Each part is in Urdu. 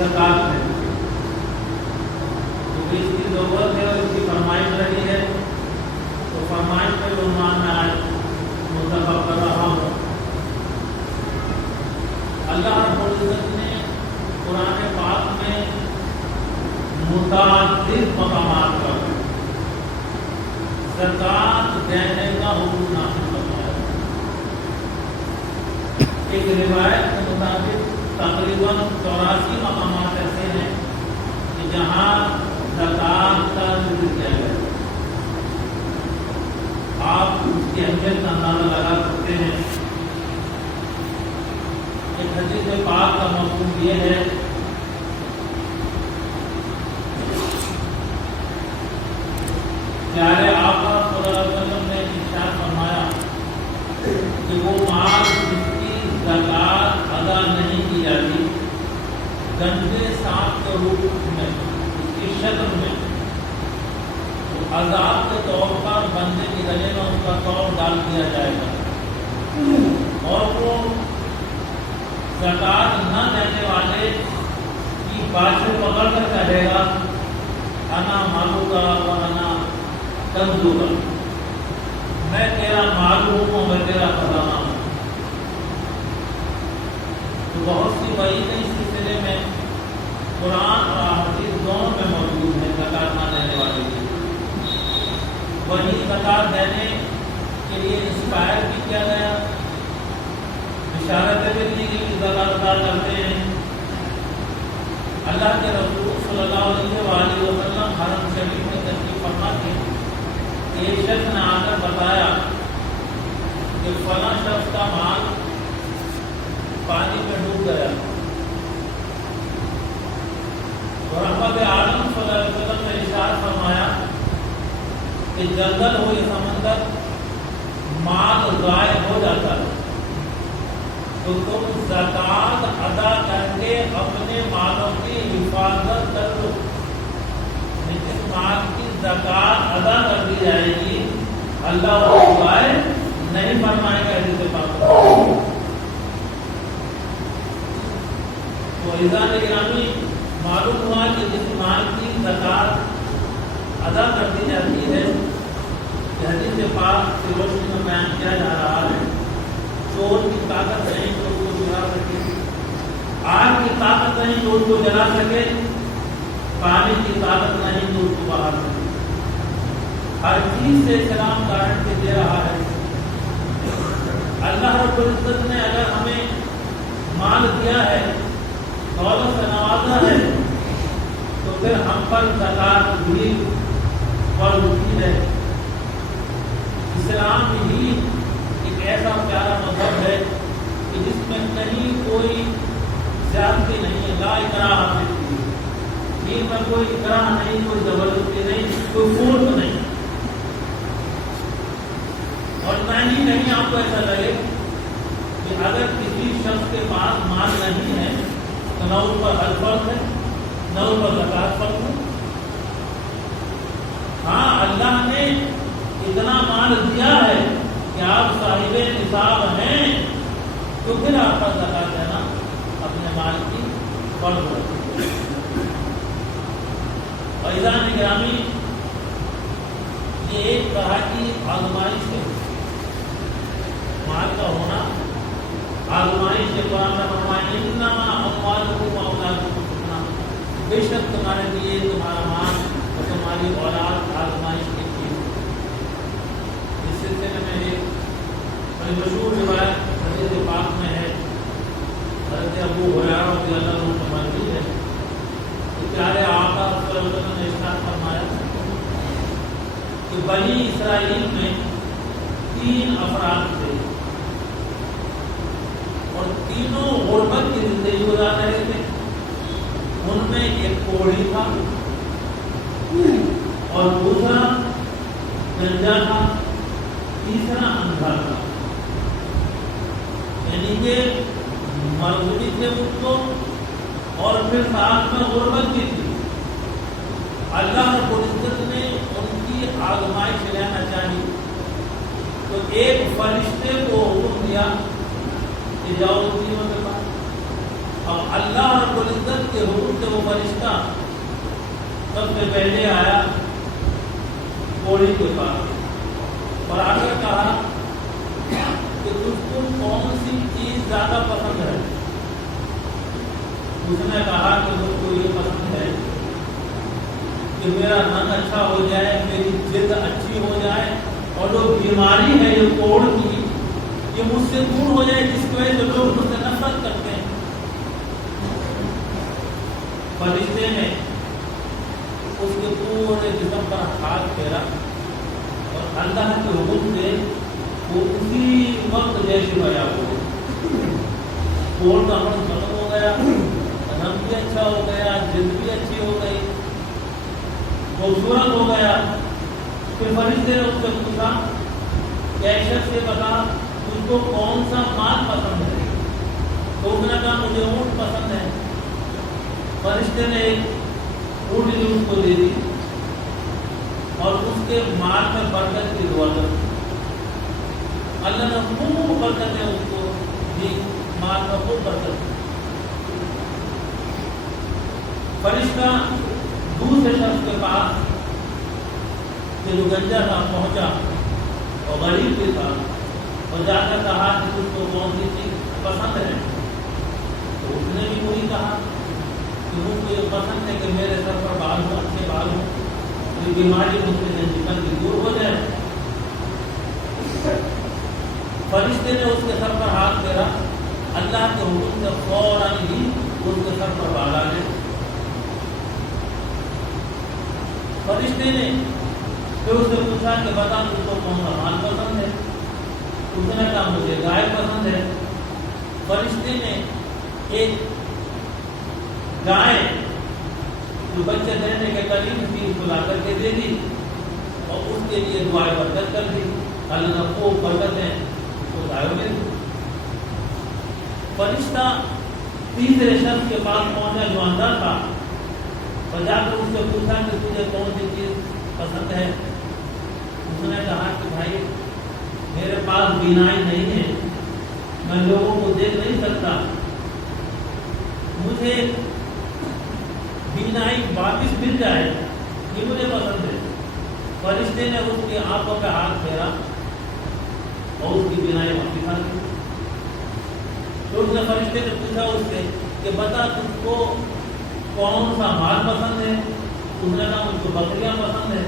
زکات ہے، کیونکہ اس کی ضرورت ہے اور اس کی فرمائش رہی ہے، تو فرمائش کے عنوان میں آج منتخب کر رہا ہوں۔ اللہ رب العزت نے قرآن پاک میں متعدد مقامات پر زکات دینے کا حکم نافذ فرمایا۔ ایک روایت کے مطابق تقریباً 84 مقامات ایسے ہیں کہ جہاں زکات کا ذکر کیا گیا۔ آپ اس کی اہمیت کا اندازہ لگا سکتے ہیں۔ ایک حدیث پاک کا مفہوم یہ ہے پیارے آقا صلی اللہ علیہ وسلم نے ارشاد فرمایا کہ وہ مال جس کی زکات ادا نہیں کی جاتی، گندے سانپ کے روپ میں، اس کی شکل میں، تو عذاب کے طور پر بندے کے گلے میں اس کا طور ڈال دیا جائے گا، اور وہ زکات نہ دینے والے کی باتیں پکڑ کر کہے گا انا مالو کا و انا کنزو کا، میں تیرا مالو ہوں، میں تیرا خزانہ ہوں۔ تو بہت سی وعیدیں اس سلسلے میں قرآن اور حدیث دونوں میں موجود ہیں زکات نہ دینے والے کی۔ وہی زکات دینے کے لیے انسپائر بھی کیا گیا، بشارتیں بھی دی گئی کہ زکات ادا کرتے ہیں۔ اللہ کے رسول صلی اللہ علیہ وآلہ وسلم حرم شریف میں تشریف فرما تھے، ایک شخص نے آ کر بتایا کہ فلاں شخص کا مال پانی میں ڈوب گیا، اور رحمت عالم صلی اللہ علیہ وسلم نے ارشاد فرمایا کہ جنگل ہو یا سمندر، مال ضائع ہو جاتا ہے تو تم زکات ادا کر کے اپنے مالوں کی حفاظت کر لو۔ جس مال کی زکات ادا کر دی جائے گی اللہ وہ ضائع نہیں فرمائے گا۔ حدیث پاک تو عزیزان گرامی، معلوم ہوا کہ جس مال کی زکات ادا کر دی جاتی ہے، حدیث پاک کی روشنی میں بیان کیا جا رہا ہے، چور کی طاقت نہیں جو اس کو جلا سکے، آگ کی طاقت نہیں جو اس کو جلا سکے، پانی کی طاقت نہیں جو اس کو بہا سکے۔ ہر چیز سے اسلام گارنٹی دے رہا ہے۔ اللہ رب العزت نے اگر ہمیں مال دیا ہے، دولت سے نوازا ہے، تو پھر ہم پر زکات بھی فرض کی ہے۔ اسلام ہی ایک ایسا پیارا مذہب ہے کہ جس میں کہیں کوئی زیادتی نہیں ہے، لا اکراہ فی الدین، دین میں کوئی اکراہ نہیں، کوئی زبردستی نہیں، کوئی فورس نہیں، اور نہ ہی کہیں آپ کو ایسا لگے کہ اگر کسی شخص کے پاس مال نہیں ہے تو نہ اس پر حج فرض ہے، نہ اس پر زکات فرض ہے۔ ہاں، اللہ نے اتنا مال دیا ہے کہ آپ صاحب نصاب ہیں تو پھر آپ پر زکات دینا اپنے مال کی فرض ہے۔ عزیزان گرامی، یہ ایک طرح کی آزمائش ہے، مال کا ہونا آزمائش کے قرآن میں فرمایا انما اموالکم واولادکم فتنہ، بے شک تمہارے لیے تمہارا مال اور تمہاری اولاد آزمائش کی چیز۔ اس سلسلے میں ایک بڑی مشہور روایت حدیث پاک میں ہے، حضرت ابو ہریرہ رضی اللہ عنہ سے مروی ہے کہ پیارے آقا صلی اللہ علیہ وسلم نے ارشاد فرمایا کہ بنی اسرائیل میں 3 افراد تھے اور تینوں غربت کی زندگی گزار رہے تھے۔ ان میں ایک کوڑی تھا اور دوسرا گنجا تھا، تیسرا اندھا تھا، یعنی کہ مرض بھی تھے اس کو اور پھر ساتھ میں غربت بھی تھی۔ اللہ رب العزت نے ان کی آزمائش لینا چاہی تو ایک فرشتے کو حکم دیا کہ جاؤ تینوں کے پاس اب اللہ رب العزت کے حکم سے وہ فرشتہ سب سے پہلے آیا کوڑی کے پاس اور آ کر کہا کہ تجھ کو کون سی چیز زیادہ پسند ہے؟ اس نے کہا کہ مجھ کو یہ پسند ہے کہ میرا رنگ اچھا ہو جائے، میری جلد اچھی ہو جائے، اور جو بیماری ہے یہ کوڑ کی یہ مجھ سے دور ہو جائے، جس کی وجہ سے لوگ مجھ سے نفرت کرتے ہیں۔ فرشتے نے اس کے پورے جسم پر ہاتھ پھیرا اور اللہ کے حکم سے وہ اسی وقت جیسے گیا ہو کوڑ کا عمل ختم ہو گیا، رنگ بھی اچھا ہو گیا، جلد بھی اچھی ہو گئی، خوبصورت ہو گیا۔ پھر فرشتے نے اس سے پوچھا کہ اے شخص سے بتا تجھ کو کون سا مال پسند ہے؟ تو اس نے کہا مجھے اونٹ پسند ہے۔ فرشتے نے ایک اونٹنی اس کو دے دی اور اس کے مال میں برکت کی دعا کر دی۔ اللہ نے خوب برکت ہے اس کو دی، مال میں خوب برکت۔ فرشتہ دوسرے شخص کے پاس کہ جو گنجا تھا پہنچا اور غریب بھی تھا اور جا کر کہا کہ تجھ کو کون سی چیز پسند ہے؟ تو اس نے بھی وہی کہا کہ مجھ کو یہ پسند ہے کہ میرے سر پر بال ہو، اچھے بال ہو، میری بیماری مجھ سے نکل کے دور ہو جائے۔ فرشتے نے اس کے سر پر ہاتھ پھیرا، اللہ کے حکم سے فوراً ہی اس کے سر پر بال آ گئے۔ فرشتے نے پھر اس سے پوچھا کہ بتا تجھ کو کون سا مال پسند ہے؟ اس نے کہا مجھے گائے پسند ہے۔ فرشتے نے ایک گائے جو بچے دینے کے قریب تھی اس کو لا کر کے دے دی اور اس کے لیے دعائیں برکت کر دی۔ اللہ نے خوب برکتیں اس کو گائے میں دی۔ فرشتہ تیسرے شخص کے پاس پہنچا جو اندر تھا اور جا کر اس سے پوچھا کہ تجھے کون سی چیز پسند ہے؟ اس نے کہا کہ بھائی میرے پاس بینائی نہیں ہے، میں لوگوں کو دیکھ نہیں سکتا، مجھے بینائی واپس مل جائے یہ مجھے پسند ہے۔ فرشتے نے اس کی آنکھوں پہ ہاتھ پھیرا اور اس کی بینائی واپس آ گئی۔ تو اس نے فرشتے نے پوچھا اس سے کہ بتا تجھ کو کون سا مال پسند ہے؟ اس نے کہا مجھ کو بکریاں پسند ہے۔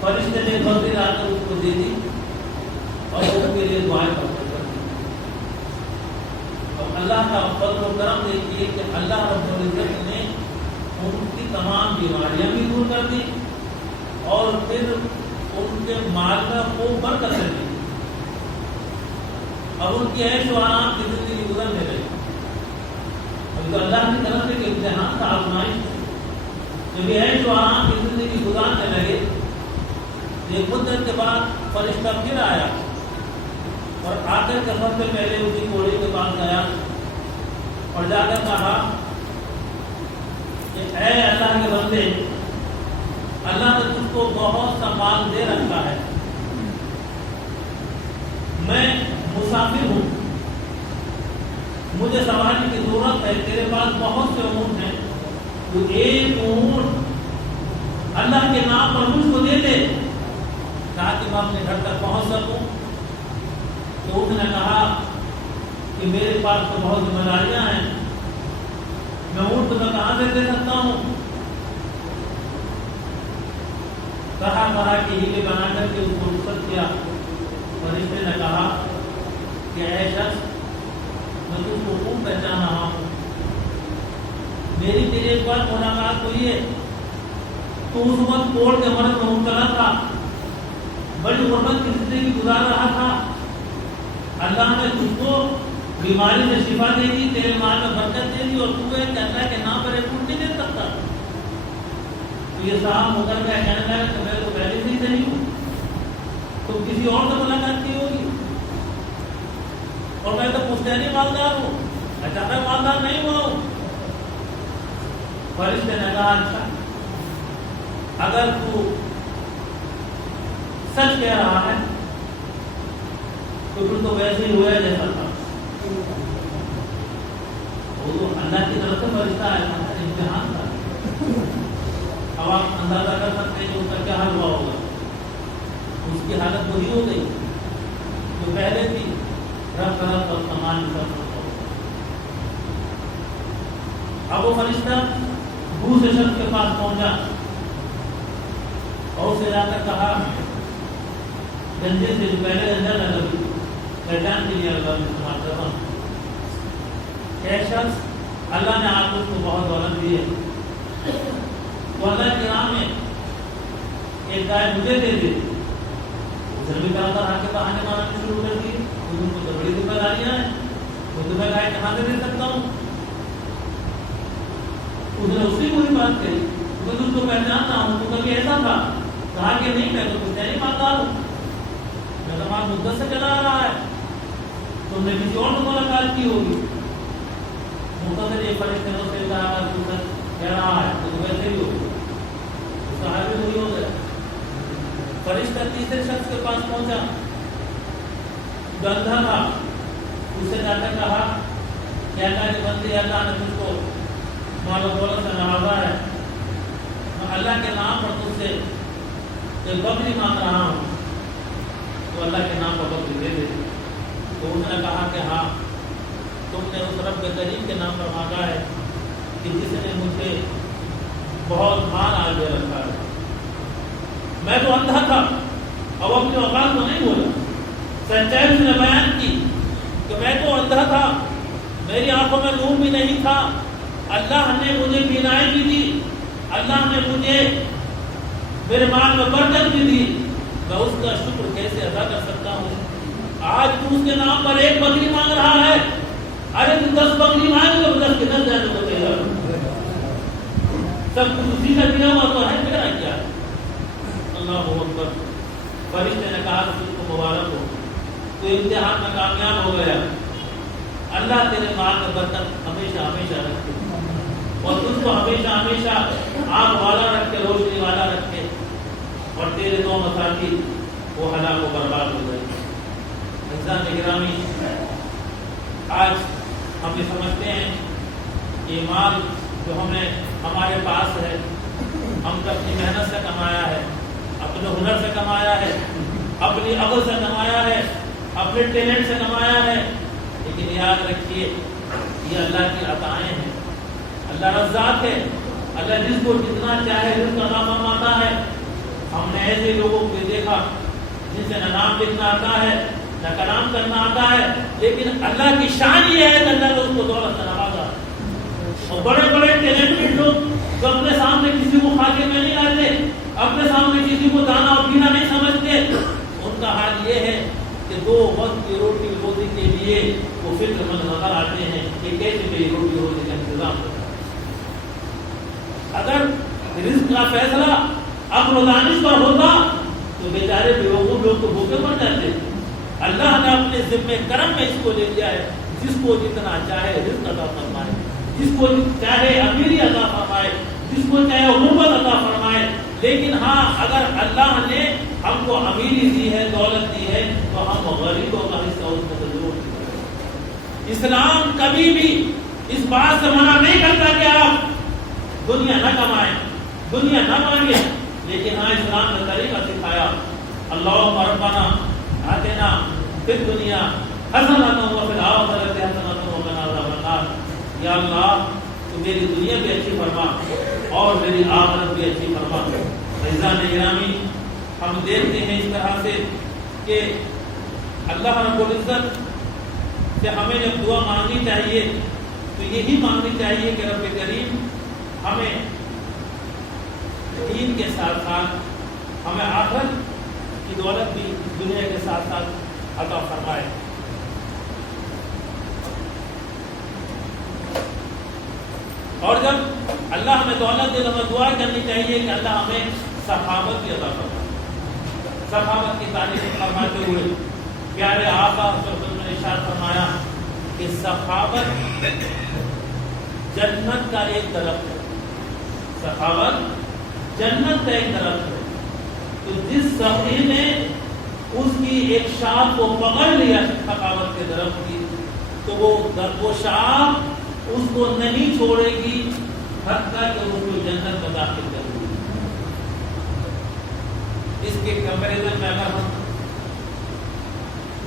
فرشتے نے بکری لا کر اس کو دے دی اور اس کے لیے دعائیں برکت کر دی۔ اور اللہ کا فضل و کرم دیکھیے کہ اللہ رب العزت نے ان کی تمام بیماریاں بھی دور کر دی اور پھر ان کے مال کا خوب برکت کر دی۔ اب ان کی عیش و آرام کی زندگی گزرنے لگی۔ تو اللہ کی طرف سے ایک امتحان تھا، آزمائش تھی۔ جب یہ عیش و آرام کی زندگی گزارنے لگے، ایک مدت کے بعد فرشتہ پھر آیا اور آ کر کے سب سے پہلے اسی کوڑے کے پاس گیا اور جا کر کہا کہ اے اللہ کے بندے، اللہ نے تجھ کو بہت سا مال دے رکھا ہے، میں مسافر ہوں، مجھے سواری کی ضرورت ہے، تیرے پاس بہت سے اونٹ ہیں، تو ایک اونٹ اللہ کے نام پر مجھ کو دے دے تاکہ میں اپنے گھر تک پہنچ سکوں۔ تو اس نے کہا کہ میرے پاس تو بہت ذمہ داریاں ہیں، میں اونٹ تو کہاں سے دے سکتا ہوں؟ کہا کہ ہیلے بنا کر کے اس کو رخصت کیا۔ فرشتے نے کہا کہ اے شخص، میں تجھ کو خوب پہچان رہا ہوں، میری تیری ایک بار ملاقات ہوئی ہے، تو اس وقت کوڑ کے مرض میں مبتلا تھا، بڑی غربت کی زندگی گزار رہا تھا، اللہ نے تجھ کو بیماری سے شفا دے دی، تیرے مال میں برکت دے دی، اور تو کہ اللہ کے نام پر ایک اونٹ نہیں دے سکتا؟ تو یہ صاحب مکر گیا، کہنے لگا کہ میں تو پہلے سے ہی صحیح ہوں، تو کسی اور سے ملاقات کی ہوگی، اور میں تو پشتینی مالدار ہوں، اچانک مالدار نہیں ہوا ہوں۔ فرشتے نے کہا اچھا، اگر تو سچ کہہ رہا ہے تو پھر تو ویسے ہی ہوا جیسا تھا۔ اللہ کی طرف سے فرشتہ آیا تھا، امتحان تھا۔ اب آپ اندازہ کر سکتے ہیں کہ اس کا کیا حل ہوا ہوگا۔ اس کی حالت وہی ہو گئی جو پہلے تھی، رب طرف اور سامان سب۔ اب وہ فرشتہ دوسرے شخص کے پاس پہنچا اور اسے جا کر کہا، گنجے سے جو پہلے گنجا لگا پہچان کے لیے اللہ میں استعمال کر رہا ہوں، ایک شخص اللہ نے آپ کو بہت دولت دی ہے، تو اللہ کے راہ میں ایک گائے مجھے دے دے۔ اس نے بھی کہا تھا کے بہانے مارنا شروع کر دی، تم کو تو بڑی ذمہ داریاں ہیں، وہ تمہیں گائے کہاں سے دے سکتا ہوں؟ اس نے اسی پوری بات کہی، میں تم کو پہچانتا ہوں، تو کبھی ایسا تھا؟ کہا کہ نہیں، میں تو کچھ نہیں مانتا ہوں، میں تمہارا مدت سے چلا رہا ہے، تم نے کسی اور سے ملاقات کی ہوگی۔ مختصر یہ فرشتے نے اسے کہا کہ تو کہہ رہا ہے تو ویسے ہی ہوگی، اس کا حال بھی وہی ہو گیا۔ فرشتہ تیسرے شخص کے پاس پہنچا، جو اندھا تھا، اسے جا کر کہا کہ اللہ کے بندے، اللہ نے تجھ کو مال و دولت سے نوازا ہے، میں اللہ کے نام پر تجھ سے ایک بکری مانگ رہا ہوں، تو اللہ کے نام پر بکری دے دے۔ تو انہوں نے کہا کہ ہاں، تم نے اس رب کے کریم کے نام پر مانگا ہے کہ جس نے مجھے بہت مال آگے رکھا ہے۔ میں تو اندھا تھا، اب اپنی اوقات کو نہیں بولا، سچائی اس نے بیان کی کہ میں تو اندھا تھا، میری آنکھوں میں نور بھی نہیں تھا، اللہ نے مجھے بینائی بھی دی، اللہ نے مجھے میرے مال میں برکت بھی دی، میں اس کا شکر کیسے ادا کر سکتا ہوں؟ آج تو اس کے نام پر ایک بکری مانگ رہا ہے، ارے تو 10 بکری مانگ لو، 10 کے 10 جانے کو تیار، سب کچھ اسی کا دیا ہوا تو ہے، میرا کیا ہے؟ اللہ اکبر۔ فرشتے نے کہا کہ تجھ کو مبارک ہو، تو امتحان میں کامیاب ہو گیا، اللہ تیرے مال میں برکت ہمیشہ ہمیشہ رکھے اور تجھ کو ہمیشہ ہمیشہ آگ والا رکھے، روشنی والا رکھے، اور تیرے 2 مساکی وہ ہلاک و برباد ہو گئے۔ عزیزان گرامی، آج ہم یہ سمجھتے ہیں کہ مال جو ہمارے پاس ہے، ہم نے اپنی محنت سے کمایا ہے، اپنے ہنر سے کمایا ہے، اپنی عقل سے کمایا ہے، اپنے ٹیلنٹ سے کمایا ہے، لیکن یاد رکھیے یہ اللہ کی عطائیں ہیں، اللہ رزاق ہے، اللہ جس کو جتنا چاہے رزق عطا فرماتا ہے۔ ہم نے ایسے لوگوں کو دیکھا جن سے نہ نام لکھنا آتا ہے نہ کلام کرنا آتا ہے، لیکن اللہ کی شان یہ ہے کہ اللہ نے اس کو دولت سے نوازا، اور بڑے بڑے ٹیلنٹڈ لوگ جو اپنے سامنے کسی کو خاکے میں نہیں لاتے، اپنے سامنے کسی کو دانا اور پینا نہیں سمجھتے، ان کا حال یہ ہے کہ 2 وقت کی روٹی روزی کے لیے وہ فکر مند نظر آتے ہیں کہ کیسے میری روٹی روزی کا انتظام ہوتا ہے۔ اگر رزق کا فیصلہ عقل و دانش پر ہوتا تو بیچارے بیوقوف لوگ تو بھوکے مر جاتے۔ اللہ نے اپنے ذمہ کرم میں اس کو لے لیا ہے، جس کو جتنا چاہے رزق عطا فرمائے، جس کو چاہے امیری عطا فرمائے، جس کو چاہے غربت عطا فرمائے، لیکن ہاں اگر اللہ نے ہم کو امیری دی ہے، دولت دی ہے، تو ہم غریبوں کا حصہ اس میں ضرور دیں۔ اسلام کبھی بھی اس بات سے منع نہیں کرتا کہ آپ دنیا نہ کمائیں، دنیا نہ مانگیں، لیکن ہاں اسلام نے طریقہ سکھایا، اللہم ربنا آتنا فی الدنیا حسنۃ وفی الآخرۃ حسنۃ وقنا عذاب النار۔ یا اللہ تو میری دنیا بھی اچھی فرما اور میری آخرت بھی اچھی فرما۔ عزیزان گرامی، ہم دیکھتے ہیں اس طرح سے کہ اللہ رب العزت سے ہمیں جب دعا مانگنی چاہیے تو یہی مانگنی چاہیے کہ رب کریم ہمیں دین کے ساتھ ساتھ ہمیں آخرت کی دولت بھی دنیا کے ساتھ ساتھ عطا فرمائے۔ اور جب اللہ ہمیں دولت دے تو ہمیں دعا کرنی چاہیے کہ اللہ ہمیں سخاوت کی عطا فرمائے۔ سخاوت کی تعریف فرماتے ہوئے پیارے آقا صلی اللہ علیہ وسلم نے ارشاد فرمایا کہ سخاوت جنت کا ایک درخت ہے، سخاوت جنت کا ایک درخت ہے، تو جس سخی نے اس کی ایک شاخ کو پکڑ لیا سخاوت کے درخت کی، تو وہ شاخ اس کو نہیں چھوڑے گی حتیٰ کہ اس کو جنت میں داخل کر دے. اس کے کمپیریزن میں اگر ہم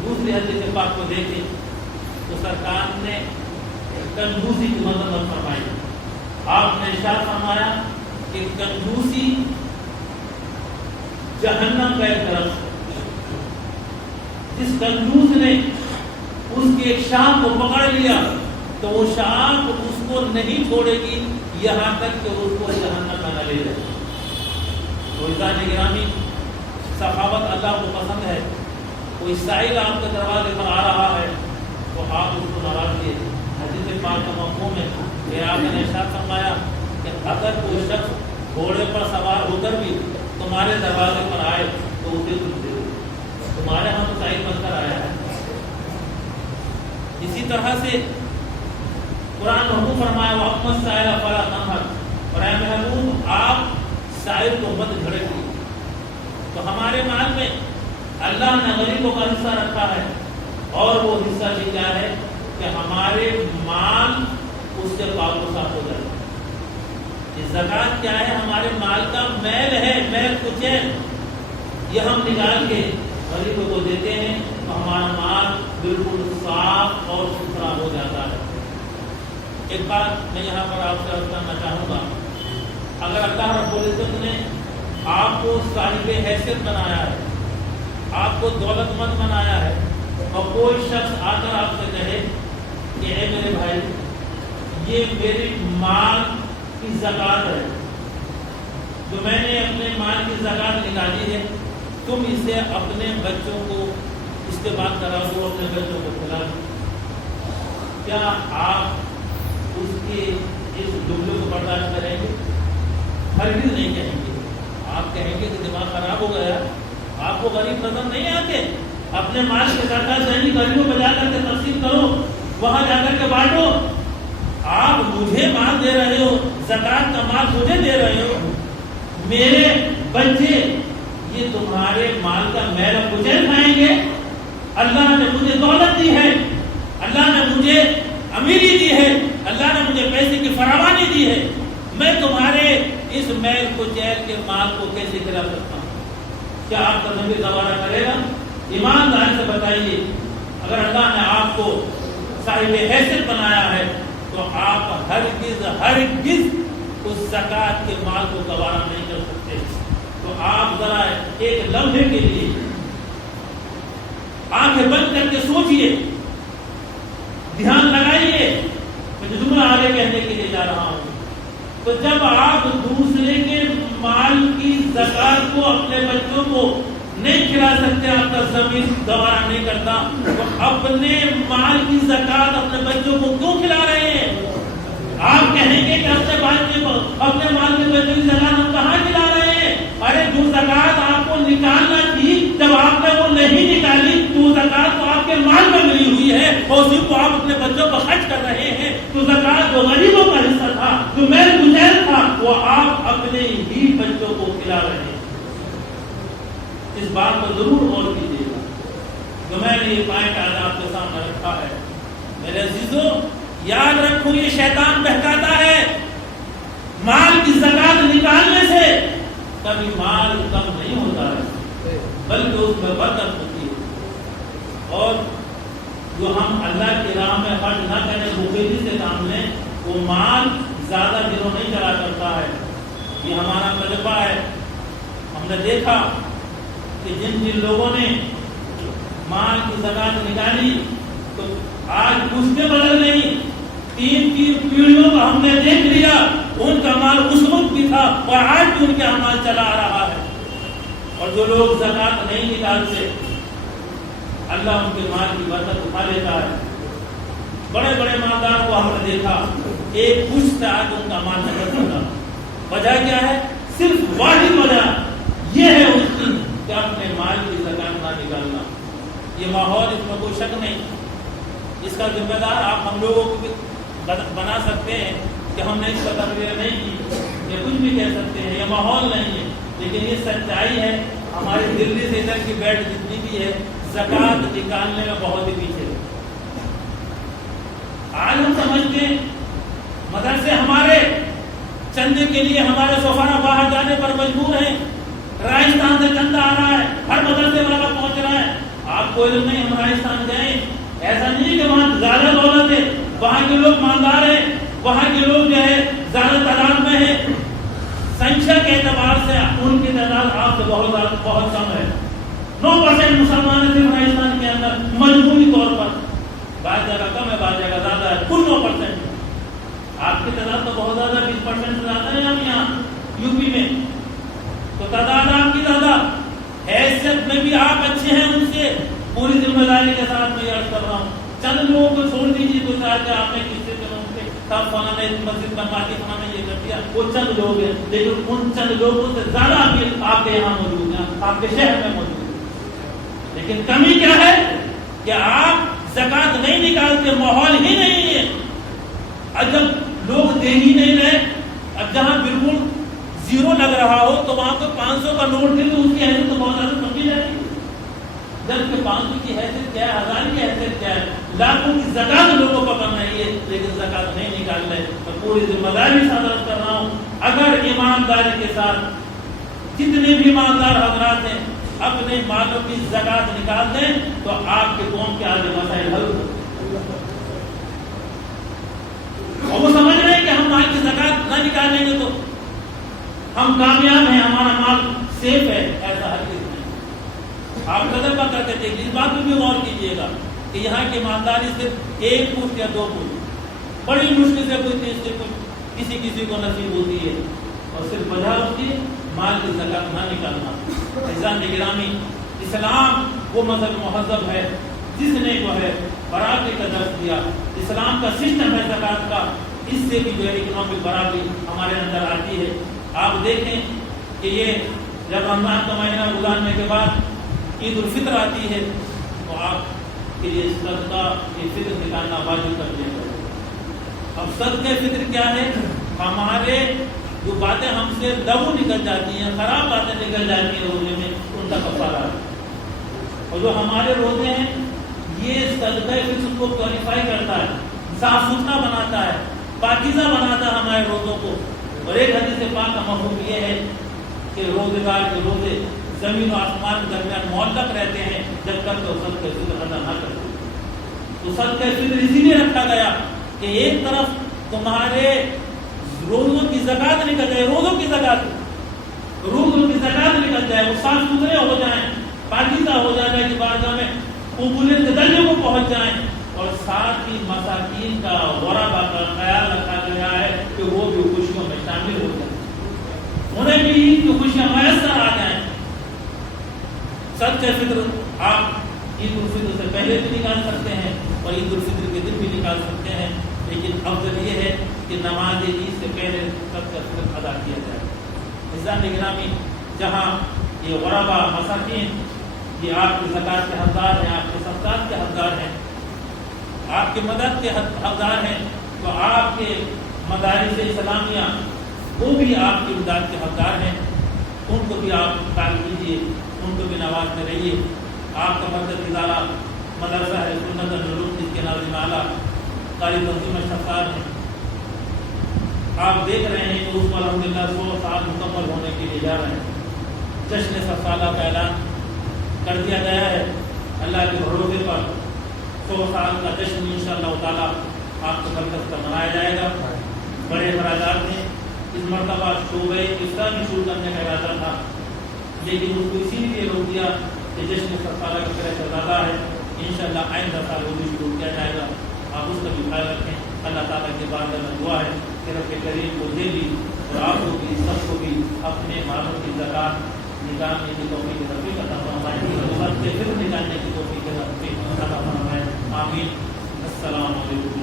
دوسری حدیث پاک کو دیکھیں تو سرکار نے کنجوسی کی مذمت فرمائی. آپ نے ارشاد فرمایا کہ کنجوسی جہنم کا ایک درخت ہے. جس کنجوس نے اس کی ایک شاخ کو پکڑ لیا تو وہ شاخ اس کو نہیں چھوڑے گی یہاں تک کہ اس کو جہنم میں نہ لے جائے. تو عزیزان گرامی، سخاوت اللہ کو پسند ہے. کوئی سائل آپ کے دروازے پر آ رہا ہے تو آپ اس کو نواز دیے. حدیث پاک کا مفہوم ہے کہ آپ نے ارشاد فرمایا کہ اگر کوئی شخص گھوڑے پر سوار ہو کر بھی تمہارے دروازے پر آئے تو اسے تم دے دو. تمہارے ہاں تو سائل بن کر آیا ہے. اسی طرح سے قرآن نے حکم فرمایا وَأَمَّا السَّائِلَ فَلَا تَنْهَرْ، اور اے محبوب آپ سائل کو مت جھڑکیے. تو ہمارے مال میں اللہ نے غریبوں کا حصہ رکھا ہے، اور وہ حصہ بھی کیا ہے کہ ہمارے مال اس سے پاک و صاف ہو جائے. زکوٰۃ کیا ہے؟ ہمارے مال کا میل ہے، میل کچیل. یہ ہم نکال کے غریبوں کو دیتے ہیں تو ہمارا مال بالکل صاف اور ستھرا ہو جاتا ہے. ایک بات میں یہاں پر آپ سے عرض کرنا چاہوں گا. اگر اللہ رب العزت نے آپ کو صاحب حیثیت بنایا ہے، آپ کو دولت مند بنایا ہے، اور کوئی شخص آ کر آپ سے کہے کہ اے میرے بھائی یہ میرے مال کی زکوٰۃ ہے، جو میں نے اپنے مال کی زکوٰۃ نکالی ہے، تم اسے اپنے بچوں کو استعمال کرا دو، اپنے بچوں کو کھلا دو. کیا آپ اس کے اس جملے کو برداشت کریں گے؟ ہرگز نہیں کہیں گے. آپ کہیں گے کہ دماغ خراب ہو گیا، آپ کو غریب نظر نہیں آتے؟ اپنے مال کے زکوٰۃ دینی غریبوں میں جا کر کے تقسیم کرو، وہاں جا کر کے بانٹو. آپ مجھے مال دے رہے ہو، زکوٰۃ کا مال مجھے دے رہے ہو، میرے بچے یہ تمہارے مال کا میل کچیل کھائیں گے؟ اللہ نے مجھے دولت دی ہے، اللہ نے مجھے امیری دی ہے، اللہ نے مجھے پیسے کی فراوانی دی ہے، میں تمہارے اس میل کچیل کے مال کو کیسے کھلا سکتا ہوں؟ کیا آپ کا ضمیر گوارا کرے گا؟ ایمانداری سے بتائیے. اگر اللہ نے آپ کو صاحب حیثیت بنایا ہے تو آپ ہرگز اس زکوٰۃ کے مال کو گوارا نہیں کر سکتے. تو آپ ذرا ایک لمحے کے لیے آنکھیں بند کر کے سوچئے، دھیان لگائیے. میں جو جملہ آگے کہنے کے لیے جا رہا ہوں، تو جب آپ دوسرے کے مال کی زکوٰۃ کو اپنے بچوں کو نہیں کھلا سکتے، آپ کا ضمیر گوارا نہیں کرتا، تو اپنے مال کی زکوٰۃ اپنے بچوں کو کیوں کھلا رہے ہیں؟ آپ کہیں گے کہ اپنے مال کے بچوں کی زکوٰۃ ہم کہاں کھلا رہے ہیں؟ ارے جو زکوٰۃ آپ کو نکالنا تھی، جب آپ نے وہ نہیں نکالی تو زکوٰۃ تو آپ کے مال میں ملی ہوئی ہے، اور اسی کو آپ اپنے بچوں پر خرچ کر رہے ہیں. تو زکوٰۃ جو غریبوں کا حصہ تھا، جو میل کچیل تھا، وہ آپ اپنے ہی بچوں کو کھلا رہے ہیں. اس بات کو ضرور غور کیجیے گا. جو میں نے یہ پوائنٹ آج آپ کے سامنے رکھا ہے، میرے عزیزوں یاد رکھو، یہ شیطان بہکاتا ہے. مال کی زکوٰۃ نکالنے سے کبھی مال کم نہیں ہوتا ہے، بلکہ اس میں برکت ہوتی ہے. اور جو ہم اللہ کی راہ میں خرچ نہ کریں، بخیلی سے کام لیں، وہ مال زیادہ دنوں نہیں چلا کرتا ہے. یہ ہمارا تجربہ ہے. ہم نے دیکھا کہ جن لوگوں نے مال کی زکوٰۃ نکالی تو آج پوچھتے بدل نہیں، 3 پیڑھیوں کا ہم نے دیکھ لیا، ان کا مال اس وقت بھی تھا اور آج بھی ان کا مال چلا آ رہا ہے. اور جو لوگ زکوٰۃ نہیں نکالتے، اللہ ان کے مال کی برکت اٹھا لیتا ہے. بڑے بڑے مالدار کو ہم نے دیکھا، ایک کچھ سے آج ان کا مال نکل سکتا. وجہ کیا ہے؟ صرف واحد وجہ یہ ہے اس کی کہ اپنے مال کی زکوٰۃ نہ نکالنا. یہ ماحول، اس میں کوئی شک نہیں. اس کا ذمہ دار آپ ہم لوگوں کو بھی بنا سکتے ہیں کہ ہم نے اس کا تقریر نہیں کی، یہ کچھ بھی کہہ سکتے ہیں، یہ ماحول نہیں ہے. لیکن یہ سچائی ہے. ہماری دلی سے ادھر کی بیلٹ جتنی بھی ہے، زکوٰۃ نکالنے میں بہت ہی پیچھے ہے. آج ہم سمجھتے ہیں چندے کے لیے ہمارے سوفانا باہر جانے پر مجبور ہیں. راجستھان سے چندہ آ رہا ہے, ہر مدرسے والا پہنچ رہا ہے. آپ کو علم نہیں, ہم راجستھان گئے, ایسا نہیں کہ وہاں زیادہ دولت ہے, وہاں کے لوگ مالدار ہیں, وہاں کے لوگ جو ہے زیادہ تعداد میں ہیں. سنکھیا کے اعتبار سے ان کی تعداد آپ سے بہت کم ہے. 9% مسلمان ہیں صرف راجستھان کے اندر مجموعی طور پر. بعض جگہ کم ہے, بعض جگہ زیادہ ہے, کل 9%. آپ کی تعداد تو بہت زیادہ, 20% سے زیادہ ہے ہم یہاں یو پی میں. تو تعداد آپ کی زیادہ, حیثیت میں بھی آپ اچھے ہیں ان سے. پوری ذمہ داری کے ساتھ میں عرض کر رہا ہوں, چند لوگوں کو چھوڑ دیجیے تو کہ آپ نے کس سے فلاں نے مسجد بنوا دی, فلاں نے یہ کر دیا, وہ چند لوگ ہیں, لیکن ان چند لوگوں سے زیادہ امیر آپ کے یہاں موجود ہیں, آپ کے شہر میں موجود ہیں. لیکن کمی کیا ہے کہ آپ زکات نہیں نکالتے, ماحول ہی نہیں ہے. اب جب لوگ دے ہی نہیں رہے, اب جہاں بالکل زیرو لگ رہا ہو تو وہاں کو 500 کا نوٹ دے تو اس کی حیثیت تو بہت زیادہ سمجھی جائے گی. جبکہ 500 کی حیثیت کیا ہے, 1000 کی حیثیت کیا ہے, لاکھوں کی زکات لوگوں کو بن رہی ہے, لیکن زکات نہیں نکال رہے. تو پوری ذمہ داری ساتھ کر رہا ہوں, اگر ایمانداری کے ساتھ جتنے بھی ایماندار حضرات ہیں اپنے مالوں کی زکات نکال دیں تو آپ کے قوم کے آگے مسائل حل ہو. اور وہ سمجھ رہے ہیں کہ ہم مال کی زکات نہ نکالیں گے تو ہم کامیاب ہیں, ہمارا مال سیف ہے. ایسا ہر چیز نہیں. آپ تجربہ کر کے دیکھیے, اس بات پہ بھی غور کیجیے گا کہ یہاں کی ایمانداری صرف 1 پوچھ یا 2 پوچھ, بڑی مشکل سے کوئی چیز سے کسی کو نصیب ہوتی ہے, اور صرف وجہ ہوتی ہے مال کی زکات نہ نکالنا. عزیزان گرامی, اسلام وہ مذہب ہے جس نے جو ہے برابری کا درس دیا. اسلام کا سسٹم ہے زکات کا, اس سے بھی جو ہے اکنامک برابری ہمارے اندر آتی ہے. آپ دیکھیں کہ یہ جب رمضان کا مہینہ گزارنے کے بعد عید الفطر آتی ہے تو آپ کے لیے صدقہ فطر نکالنا واجب کر دیا جائے. اب صدقہ فطر کیا ہے, ہمارے جو باتیں ہم سے لغو نکل جاتی ہیں, خراب باتیں نکل جاتی ہیں روزے میں, ان کا کفارہ ہے. اور جو ہمارے روزے ہیں یہ صدقہ فطر کو کوالیفائی کرتا ہے, صاف ستھرا بناتا ہے, پاکیزہ بناتا ہے ہمارے روزوں کو. اور ایک حدیث پاک کا مفہوم یہ ہے کہ روزے دار کے روزے زمین و آسمان کے درمیان معلق رہتے ہیں جب تک تو صدقہ فطر ادا نہ کرتے. تو صدقہ فطر اسی لیے رکھا گیا کہ ایک طرف تمہارے روزوں کی زکات نکل جائے, روزوں کی زکات نکل جائے, وہ صاف ستھرے ہو جائیں, پاکیزہ ہو جائے کہ بارگاہ میں قبولیت کے درجے کو پہنچ جائیں. اور ساتھ ہی مساکین کا غربا کا خیال رکھا گیا ہے کہ وہ بھی خوشیوں میں شامل ہو جائیں, انہیں بھی عید کی خوشیاں میسر آ جائیں. صدقہ فطر آپ عید الفطر سے پہلے بھی نکال سکتے ہیں اور عید الفطر کے دن بھی نکال سکتے ہیں, لیکن افضل یہ ہے کہ نماز عید سے پہلے صدقہ فطر ادا کیا جائے. عزیزان گرامی, جہاں یہ غربا مساکین یہ آپ کی زکات کے حقدار ہیں, آپ کے صدقات کے حقدار ہیں, آپ کی مدد کے حقدار ہیں, تو آپ کے مدارس اسلامیہ وہ بھی آپ کی امداد کے حقدار ہیں. ان کو بھی آپ تعلق کیجیے, ان کو بھی نوازتے رہیے. آپ کا مرکز ادارہ مدرسہ ہے سنت العلوم, جس کے ناظم اعلیٰ قاری تنظیم اشرف ہیں. آپ دیکھ رہے ہیں کہ اس پر الحمدللہ 100 سال مکمل ہونے کے لیے جا رہے ہیں. جشن 100 سالہ کا اعلان کر دیا گیا ہے. اللہ کے بھروسے پر 100 سال کا جشن انشاءاللہ تعالیٰ آپ کے مرکز کا منایا جائے گا. بڑے اخراجات ہیں. اس مرتبہ شعبہ اسلام بھی شروع کرنے کا ارادہ تھا, لیکن اس کو اسی لیے روک دیا کہ جشن 100 سالہ کا کرایہ زیادہ ہے. انشاءاللہ آئندہ سال وہ بھی شروع کیا جائے گا. آپ اس کا بھی خیال رکھیں. اللہ تعالیٰ کے بارگاہ میں دعا ہے کہ رب کریم کو دے بھی اور آپ کو بھی سب کو بھی اپنے مالوں کی زکات نکالنے کی توفیق عطا فرمائے, صدقے فطر نکالنے کی توفیق عطا فرمائے. آمین. السلام علیکم.